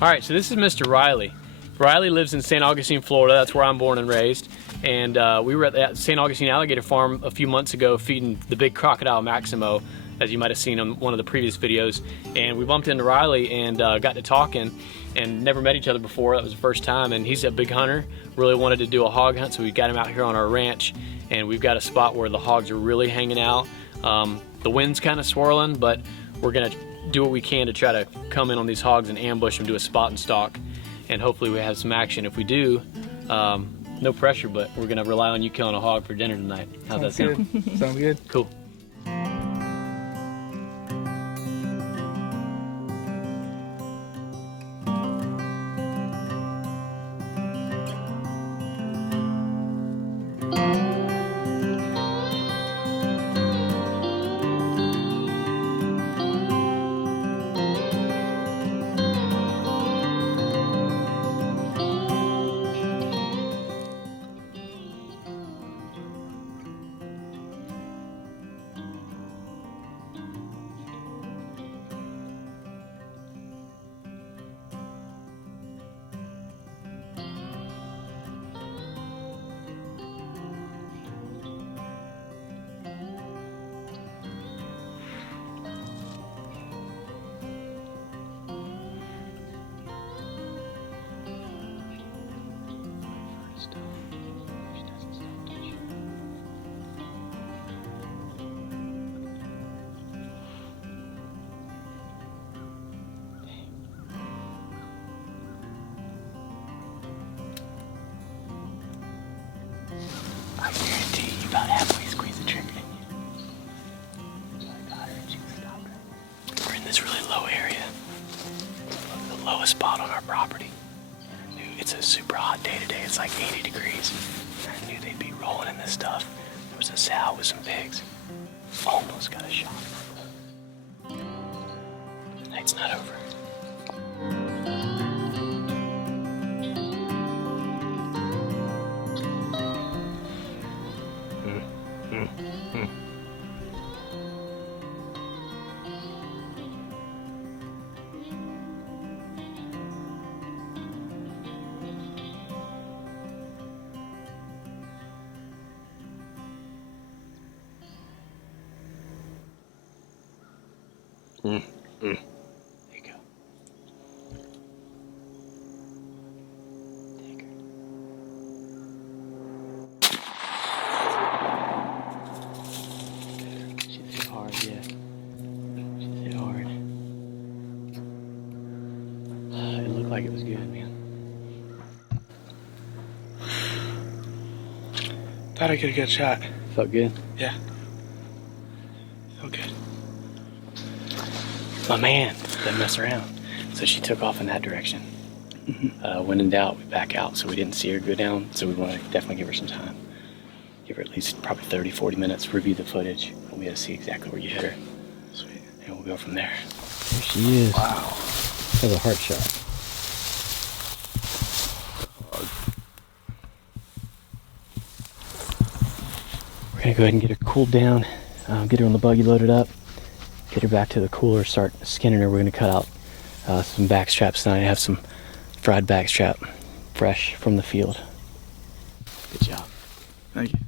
All right, so this is Mr. Riley. Riley lives in St. Augustine, Florida. That's where I'm born and raised. And we were at the St. Augustine Alligator Farm a few months ago feeding the big crocodile Maximo, as you might have seen on one of the previous videos. And we bumped into Riley and got to talking and never met each other before. That was the first time. And he's a big hunter, really wanted to do a hog hunt, so we got him out here on our ranch. And we've got a spot where the hogs are really hanging out. The wind's kind of swirling, but we're gonna do what we can to try to come in on these hogs and ambush them, do a spot and stalk. And hopefully we have some action. If we do, no pressure, but we're gonna rely on you killing a hog for dinner tonight. How's that sound? Good. Sounds good. Cool. I guarantee you about halfway squeeze the trigger, didn't you? I got her and she stopped her. We're in this really low area. The lowest spot on our property. I knew it's a super hot day today. It's like 80 degrees. I knew they'd be rolling in this stuff. There was a sow with some pigs. Almost got a shot. The night's not over. There you go. Take her. She hit hard, yeah. She hit hard. It looked like it was good, man. Thought I could get a shot. Felt good? Yeah. Felt good. My man didn't mess around. So she took off in that direction. When in doubt, we back out. So we didn't see her go down. So we want to definitely give her some time. Give her at least probably 30, 40 minutes, review the footage. We got to see exactly where you hit her. Sweet. And we'll go from there. There she is. Wow. That's a heart shot. We're gonna go ahead and get her cooled down, get her on the buggy loaded up, get her back to the cooler, start skinning her. We're gonna cut out some back straps tonight. I have some fried back strap, fresh from the field. Good job. Thank you.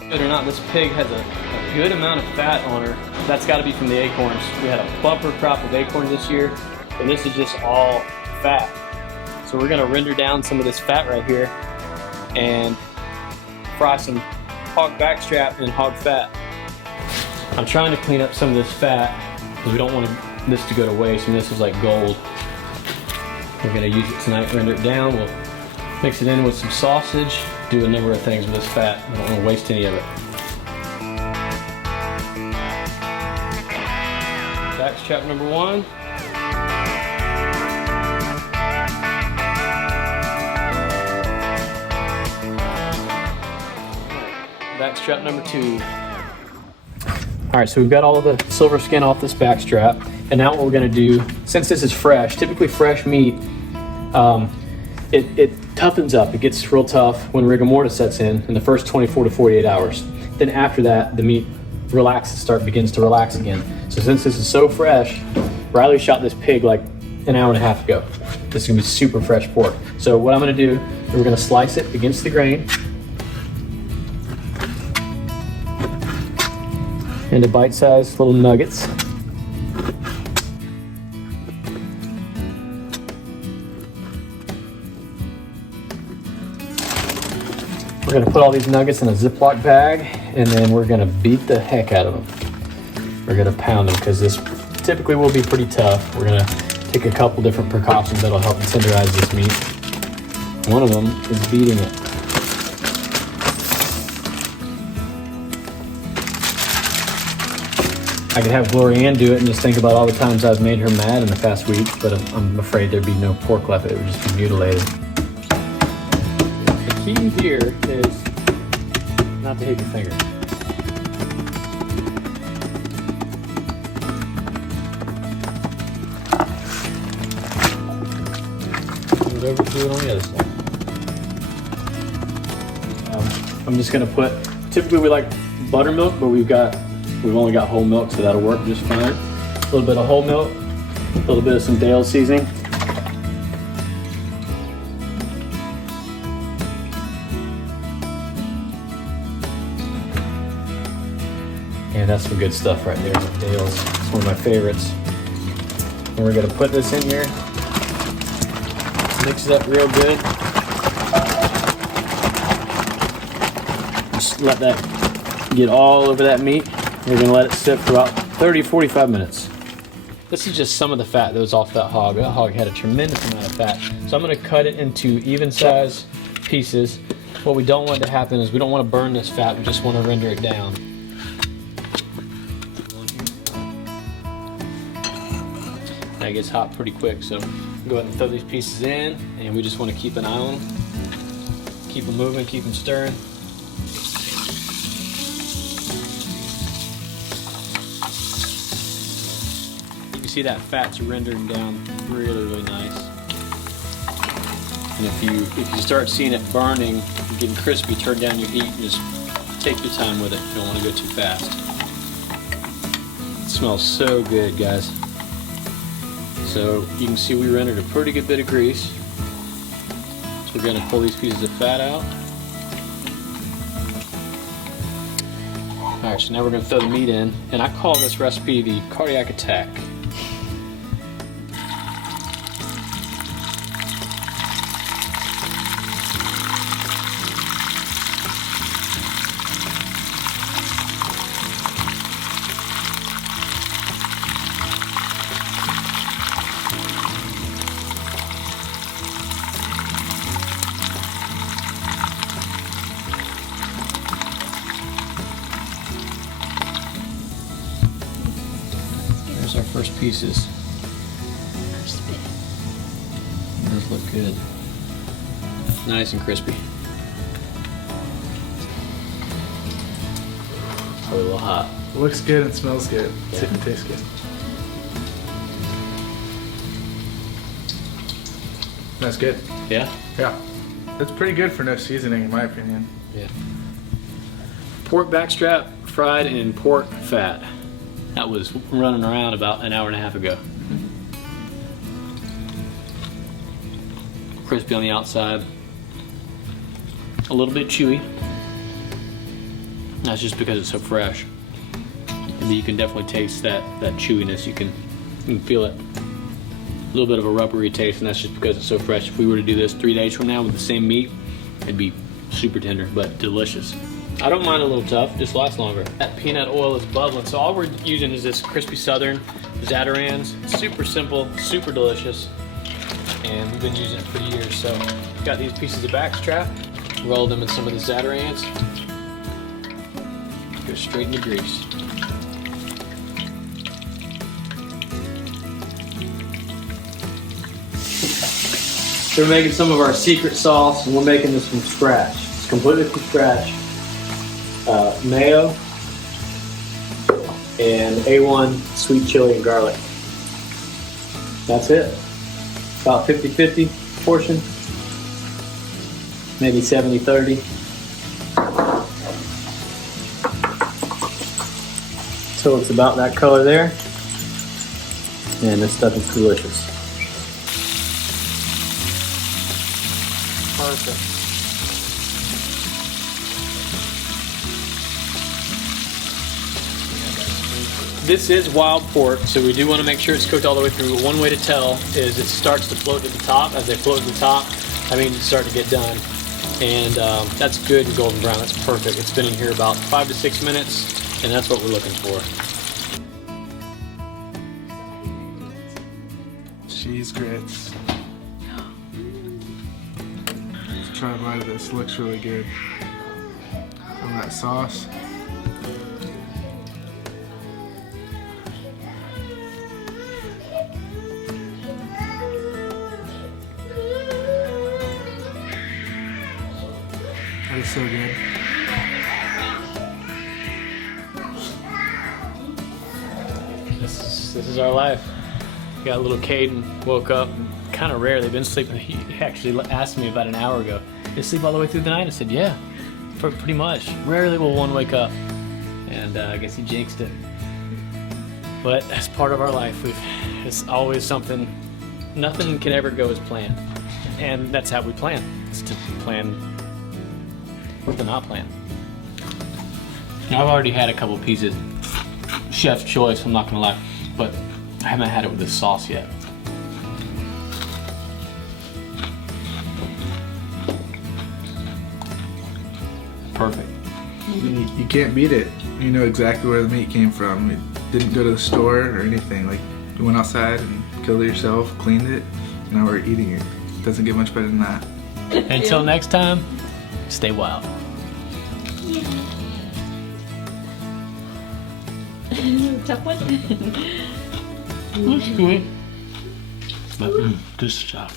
Believe it or not, this pig has a good amount of fat on her. That's got to be from the acorns. We had a bumper crop of acorns this year, and this is just all fat. So we're gonna render down some of this fat right here and fry some hog backstrap and hog fat. I'm trying to clean up some of this fat because we don't want this to go to waste, and this is like gold. We're gonna use it tonight, render it down. We'll mix it in with some sausage, do a number of things with this fat. I don't want to waste any of it. Backstrap number one. backstrap number 2. All right, so we've got all of the silver skin off this backstrap, and now what we're gonna do, since this is fresh, typically fresh meat, it toughens up. It gets real tough when rigor mortis sets in the first 24 to 48 hours. Then after that, the meat begins to relax again. So since this is so fresh, Riley shot this pig like an hour and a half ago. This is gonna be super fresh pork. So what I'm gonna do is we're gonna slice it against the grain into bite-sized little nuggets. We're gonna put all these nuggets in a Ziploc bag, and then we're gonna beat the heck out of them. We're gonna pound them because this typically will be pretty tough. We're gonna take a couple different precautions that'll help tenderize this meat. One of them is beating it. I could have Gloria Ann do it and just think about all the times I've made her mad in the past week, but I'm afraid there'd be no pork left. It would just be mutilated. The key here is not to hit your finger. Move it over to it on the other side. I'm just gonna put, typically we like buttermilk, but we've only got whole milk, so that'll work just fine. A little bit of whole milk, a little bit of some Dale seasoning. And that's some good stuff right there with Dale's. It's one of my favorites. And we're gonna put this in here. Mix it up real good. Just let that get all over that meat. We're gonna let it sit for about 30-45 minutes. This is just some of the fat that was off that hog. That hog had a tremendous amount of fat. So I'm gonna cut it into even size pieces. What we don't want to happen is we don't want to burn this fat, we just want to render it down. That gets hot pretty quick, so go ahead and throw these pieces in, and we just want to keep an eye on them. Keep them moving, keep them stirring. You can see that fat's rendering down really, really nice. And if you start seeing it burning, getting crispy, turn down your heat and just take your time with it. You don't want to go too fast. It smells so good, guys. So you can see we rendered a pretty good bit of grease. So we're going to pull these pieces of fat out. Alright, so now we're going to throw the meat in, and I call this recipe the cardiac attack. Our first pieces. Those look good. Nice and crispy. Probably a little hot. Looks good and smells good. Yeah. It tastes good. That's good. Yeah? Yeah. That's pretty good for no seasoning, in my opinion. Yeah. Pork backstrap fried in pork fat. That was running around about an hour and a half ago. Crispy on the outside. A little bit chewy. That's just because it's so fresh. And you can definitely taste that chewiness. You can feel it. A little bit of a rubbery taste, and that's just because it's so fresh. If we were to do this 3 days from now with the same meat, it'd be super tender, but delicious. I don't mind a little tough, just lasts longer. That peanut oil is bubbling, so all we're using is this Crispy Southern Zatarans. It's super simple, super delicious, and we've been using it for years. So we've got these pieces of backstrap, roll them in some of the Zatarans, go straight into grease. We're making some of our secret sauce, and we're making this from scratch. It's completely from scratch. mayo, and A1 sweet chili and garlic. That's it. About 50-50 portion, maybe 70-30. So it's about that color there. And this stuff is delicious. Perfect. This is wild pork, so we do want to make sure it's cooked all the way through. One way to tell is it starts to float to the top. As they float to the top, that means it's starting to get done. And that's good and golden brown. That's perfect. It's been in here about 5 to 6 minutes, and that's what we're looking for. Cheese grits. Let's try a bite of this. Looks really good. Some of that sauce. That is so good. This is our life. We got little Caden, woke up, kind of rare. They've been sleeping. He actually asked me about an hour ago, "Did you sleep all the way through the night?" I said, "Yeah, pretty much. Rarely will one wake up." And I guess he jinxed it. But that's part of our life. It's always something. Nothing can ever go as planned. And that's how we plan. It's to plan to not plan. Now, I've already had a couple pieces. Chef's choice, I'm not gonna lie. But I haven't had it with this sauce yet. Perfect. You can't beat it. You know exactly where the meat came from. You didn't go to the store or anything. Like, you went outside and killed it yourself, cleaned it, now we're eating it. Doesn't get much better than that. Until next time, stay wild. Tough one. That's good. But good stuff.